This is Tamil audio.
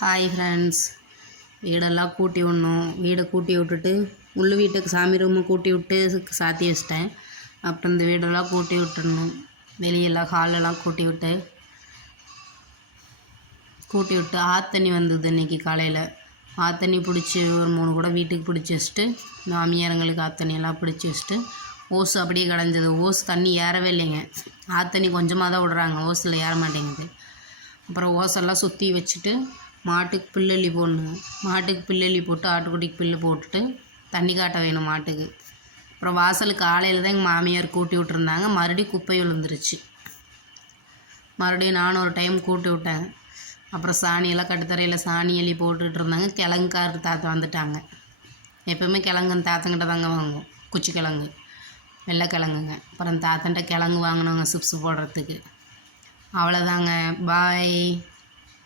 ஹாய் ஃப்ரெண்ட்ஸ், வீடெல்லாம் கூட்டி விடணும். வீடை கூட்டி விட்டுட்டு உள்ள வீட்டுக்கு சாமி ரூமு கூட்டி விட்டு சாத்தி வச்சிட்டேன். அப்புறம் இந்த வீடெல்லாம் கூட்டி விட்டுடணும். வெளியெல்லாம் ஹாலெல்லாம் கூட்டி விட்டு ஆத்தண்ணி வந்தது இன்றைக்கி காலையில். ஆத்தண்ணி பிடிச்சி ஒரு 3 கூட வீட்டுக்கு பிடிச்சி வச்சுட்டு மாமியாரங்களுக்கு ஆத்தண்ணியெல்லாம் பிடிச்சி வச்சுட்டு ஓஸ் அப்படியே கிடஞ்சது. ஓஸ் தண்ணி ஏறவே இல்லைங்க. ஆத்தண்ணி கொஞ்சமாக தான் விடுறாங்க, ஓஸில் ஏற மாட்டேங்குது. அப்புறம் ஓசெல்லாம் சுற்றி வச்சுட்டு மாட்டுக்கு புல்லள்ளி போடணும். மாட்டுக்கு புல்லள்ளி போட்டு ஆட்டுக்குட்டிக்கு புல்லு போட்டுட்டு தண்ணி காட்ட வேணும் மாட்டுக்கு. அப்புறம் வாசலுக்கு காலையில் தான் எங்கள் மாமியார் கூட்டி விட்டுருந்தாங்க. மறுபடியும் குப்பை விழுந்துருச்சு. மறுபடியும் நானும் ஒரு டைம் கூட்டி விட்டேன். அப்புறம் சாணியெல்லாம் கட்டுத்தரையில் சாணி எள்ளி போட்டுட்டு இருந்தாங்க. கிழங்குக்கார தாத்தா வந்துட்டாங்க. எப்போவுமே கிழங்கு தாத்தங்கிட்ட தாங்க வாங்குவோம். குச்சி கிழங்கு, வெள்ளை கிழங்குங்க. அப்புறம் தாத்தன்ட்ட கிழங்கு வாங்கினவங்க சிப்ஸ் போடுறதுக்கு. அவ்வளோதாங்க. பாய்.